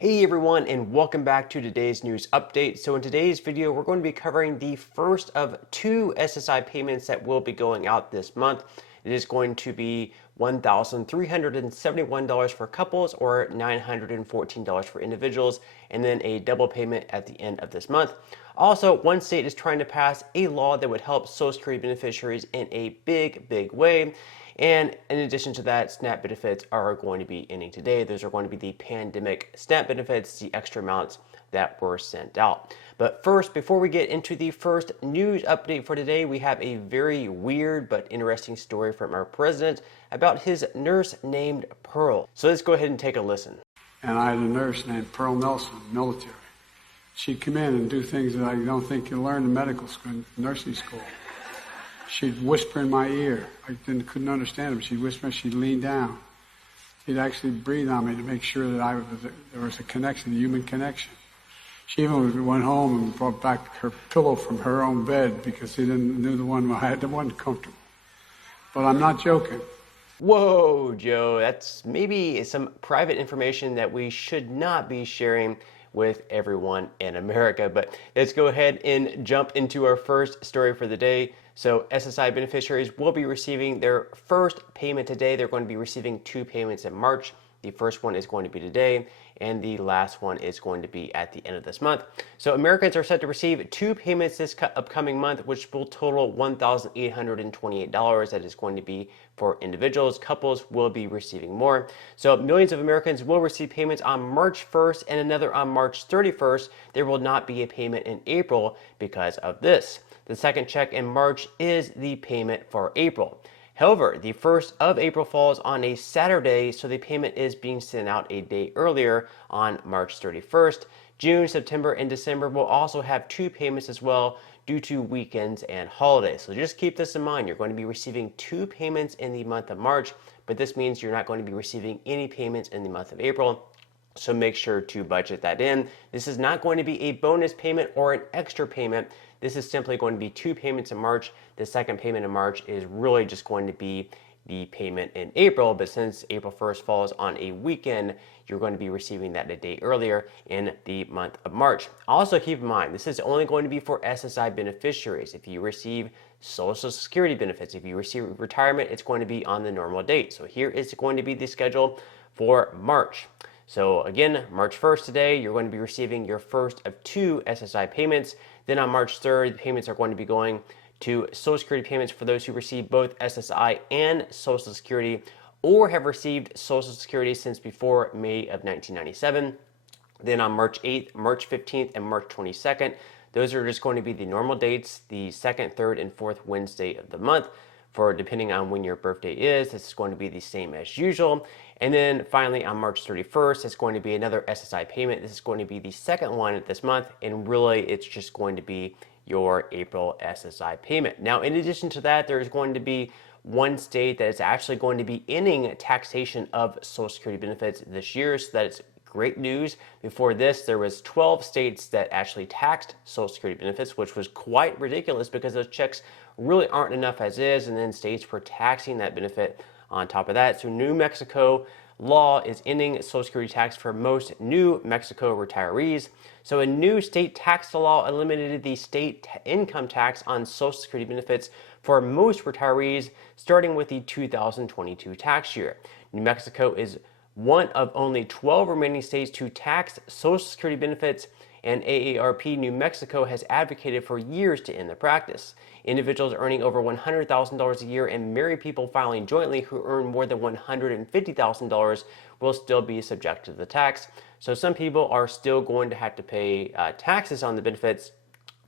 Hey everyone, and welcome back to today's news update. So in today's video, we're going to be covering the first of two SSI payments that will be going out this month. It is going to be $1,371 for couples or $914 for individuals, and then a double payment at the end of this month. Also, one state is trying to pass a law that would help Social Security beneficiaries in a big way. And in addition to that, SNAP benefits are going to be ending today. Those are going to be the pandemic SNAP benefits, the extra amounts that were sent out. But first, before we get into the first news update for today, we have a very weird but interesting story from our president about his nurse named Pearl. So let's go ahead and take a listen. And I had a nurse named Pearl Nelson, military. She'd come in and do things that I don't think you learn in medical school, nursing school. She'd whisper in my ear. I couldn't understand her. She'd whisper, she'd lean down. She'd actually breathe on me to make sure that there was a connection, a human connection. She even went home and brought back her pillow from her own bed because she knew the one I had, the one comfortable. But I'm not joking. Whoa, Joe, that's maybe some private information that we should not be sharing with everyone in America. But let's go ahead and jump into our first story for the day. So SSI beneficiaries will be receiving their first payment today. They're going to be receiving two payments in March. The first one is going to be today, and the last one is going to be at the end of this month. So Americans are set to receive two payments this upcoming month, which will total $1,828. That is going to be for individuals. Couples will be receiving more. So millions of Americans will receive payments on March 1st and another on March 31st. There will not be a payment in April because of this. The second check in March is the payment for April. However, the 1st of April falls on a Saturday, so the payment is being sent out a day earlier on March 31st. June, September, and December will also have two payments as well due to weekends and holidays. So just keep this in mind. You're going to be receiving two payments in the month of March, but this means you're not going to be receiving any payments in the month of April. So make sure to budget that in. This is not going to be a bonus payment or an extra payment. This is simply going to be two payments in March. The second payment in March is really just going to be the payment in April, but since April 1st falls on a weekend, you're going to be receiving that a day earlier in the month of March. Also keep in mind, this is only going to be for SSI beneficiaries. If you receive Social Security benefits, if you receive retirement, it's going to be on the normal date. So here is going to be the schedule for March. So again, March 1st today, you're going to be receiving your first of two SSI payments. Then on March 3rd, the payments are going to be going to Social Security payments for those who receive both SSI and Social Security or have received Social Security since before May of 1997. Then on March 8th, March 15th, and March 22nd, those are just going to be the normal dates, the 2nd, 3rd, and 4th Wednesday of the month. For depending on when your birthday is, this is going to be the same as usual. And then finally on March 31st, it's going to be another SSI payment. This is going to be the second one this month, and really it's just going to be your April SSI payment. Now, in addition to that, there's going to be one state that is actually going to be ending taxation of Social Security benefits this year, so that it's great news. Before this, there was 12 states that actually taxed Social Security benefits, which was quite ridiculous because those checks really aren't enough as is, and then states were taxing that benefit on top of that. So New Mexico law is ending Social Security tax for most New Mexico retirees. So a new state tax law eliminated the state income tax on Social Security benefits for most retirees starting with the 2022 tax year. New Mexico is one of only 12 remaining states to tax Social Security benefits, and AARP New Mexico has advocated for years to end the practice. Individuals earning over $100,000 a year and married people filing jointly who earn more than $150,000 will still be subject to the tax. So some people are still going to have to pay taxes on the benefits,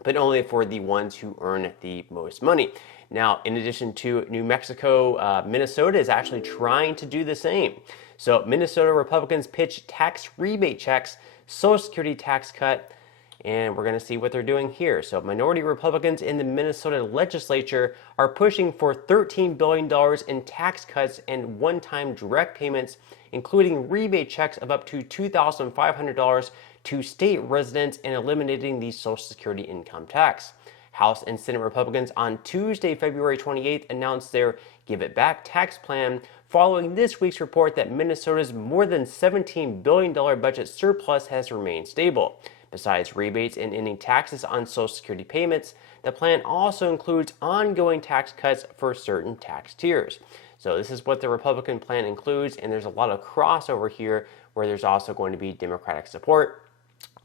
but only for the ones who earn the most money. Now, in addition to New Mexico, Minnesota is actually trying to do the same. So Minnesota Republicans pitch tax rebate checks, Social Security tax cut, and we're going to see what they're doing here. So minority Republicans in the Minnesota legislature are pushing for $13 billion in tax cuts and one-time direct payments, including rebate checks of up to $2,500 to state residents and eliminating the Social Security income tax. House and Senate Republicans on Tuesday, February 28th, announced their Give It Back tax plan following this week's report that Minnesota's more than $17 billion budget surplus has remained stable. Besides rebates and ending taxes on Social Security payments, the plan also includes ongoing tax cuts for certain tax tiers. So this is what the Republican plan includes, and there's a lot of crossover here where there's also going to be Democratic support.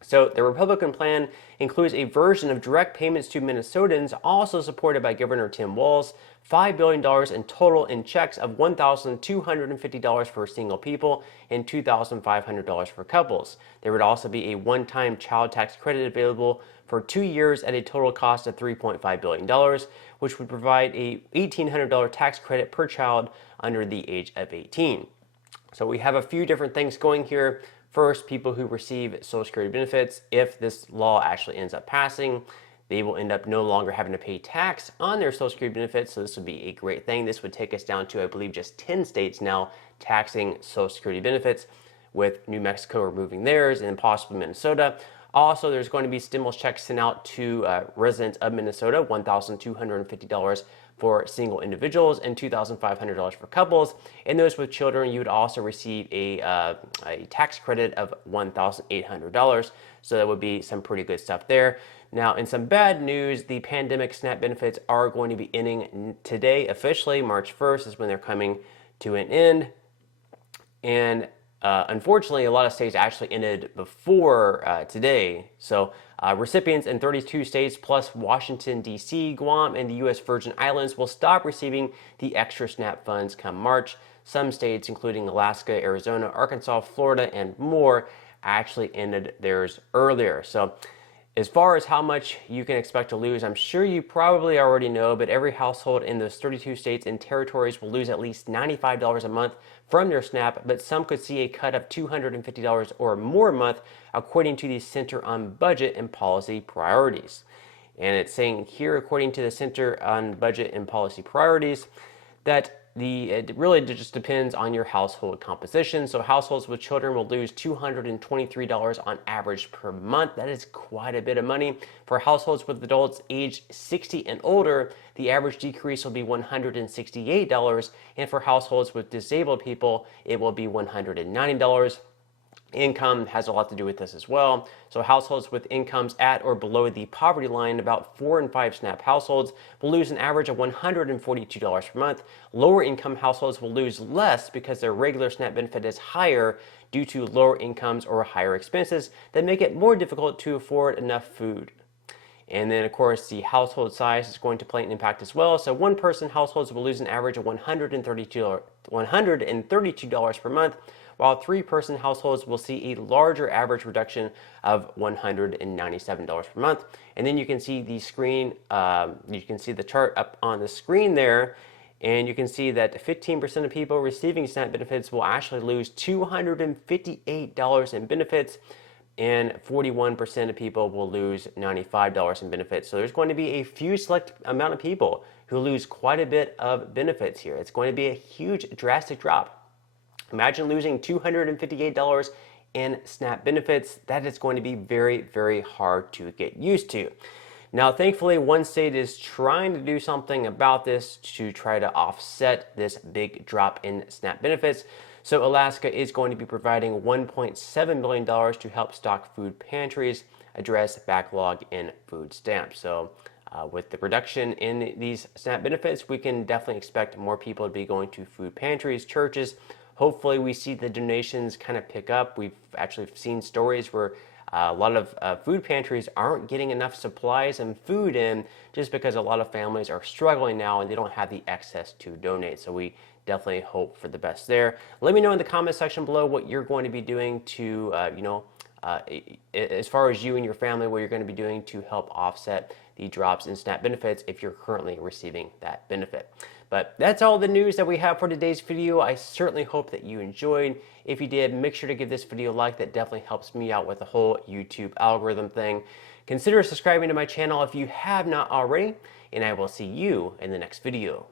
So the Republican plan includes a version of direct payments to Minnesotans, also supported by Governor Tim Walz, $5 billion in total in checks of $1,250 for single people and $2,500 for couples. There would also be a one-time child tax credit available for 2 years at a total cost of $3.5 billion, which would provide a $1,800 tax credit per child under the age of 18. So we have a few different things going here. First, people who receive Social Security benefits, if this law actually ends up passing, they will end up no longer having to pay tax on their Social Security benefits, so this would be a great thing. This would take us down to, I believe, just 10 states now taxing Social Security benefits, with New Mexico removing theirs and possibly Minnesota. Also, there's going to be stimulus checks sent out to residents of Minnesota, $1,250 for single individuals and $2,500 for couples. And those with children, you would also receive a tax credit of $1,800. So that would be some pretty good stuff there. Now, in some bad news, the pandemic SNAP benefits are going to be ending today officially. March 1st is when they're coming to an end. And unfortunately, a lot of states actually ended before today. So recipients in 32 states plus Washington, D.C., Guam, and the U.S. Virgin Islands will stop receiving the extra SNAP funds come March. Some states, including Alaska, Arizona, Arkansas, Florida, and more, actually ended theirs earlier. So as far as how much you can expect to lose, I'm sure you probably already know, but every household in those 32 states and territories will lose at least $95 a month from their SNAP, but some could see a cut of $250 or more a month, according to the Center on Budget and Policy Priorities. And it's saying here, according to the Center on Budget and Policy Priorities, that it really just depends on your household composition. So households with children will lose $223 on average per month. That is quite a bit of money. For households with adults aged 60 and older, the average decrease will be $168. And for households with disabled people, it will be $190. Income has a lot to do with this as well. So households with incomes at or below the poverty line, about 4 in 5 SNAP households, will lose an average of $142 per month. Lower income households will lose less because their regular SNAP benefit is higher due to lower incomes or higher expenses that make it more difficult to afford enough food. And then, of course, the household size is going to play an impact as well. So one-person households will lose an average of $132 per month, while three-person households will see a larger average reduction of $197 per month. And then you can see the screen, you can see the chart up on the screen there, and you can see that 15% of people receiving SNAP benefits will actually lose $258 in benefits, and 41% of people will lose $95 in benefits. So there's going to be a few select amount of people who lose quite a bit of benefits here. It's going to be a huge, drastic drop. Imagine losing $258 in SNAP benefits. That is going to be very, very hard to get used to. Now, thankfully, one state is trying to do something about this to try to offset this big drop in SNAP benefits. So Alaska is going to be providing $1.7 million to help stock food pantries, address backlog in food stamps. So with the reduction in these SNAP benefits, we can definitely expect more people to be going to food pantries, churches. Hopefully we see the donations kind of pick up. We've actually seen stories where a lot of food pantries aren't getting enough supplies and food in just because a lot of families are struggling now and they don't have the access to donate. So we definitely hope for the best there. Let me know in the comment section below what you're going to be doing to, as far as you and your family, what you're going to be doing to help offset the drops in SNAP benefits if you're currently receiving that benefit. But that's all the news that we have for today's video. I certainly hope that you enjoyed. If you did, make sure to give this video a like. That definitely helps me out with the whole YouTube algorithm thing. Consider subscribing to my channel if you have not already, and I will see you in the next video.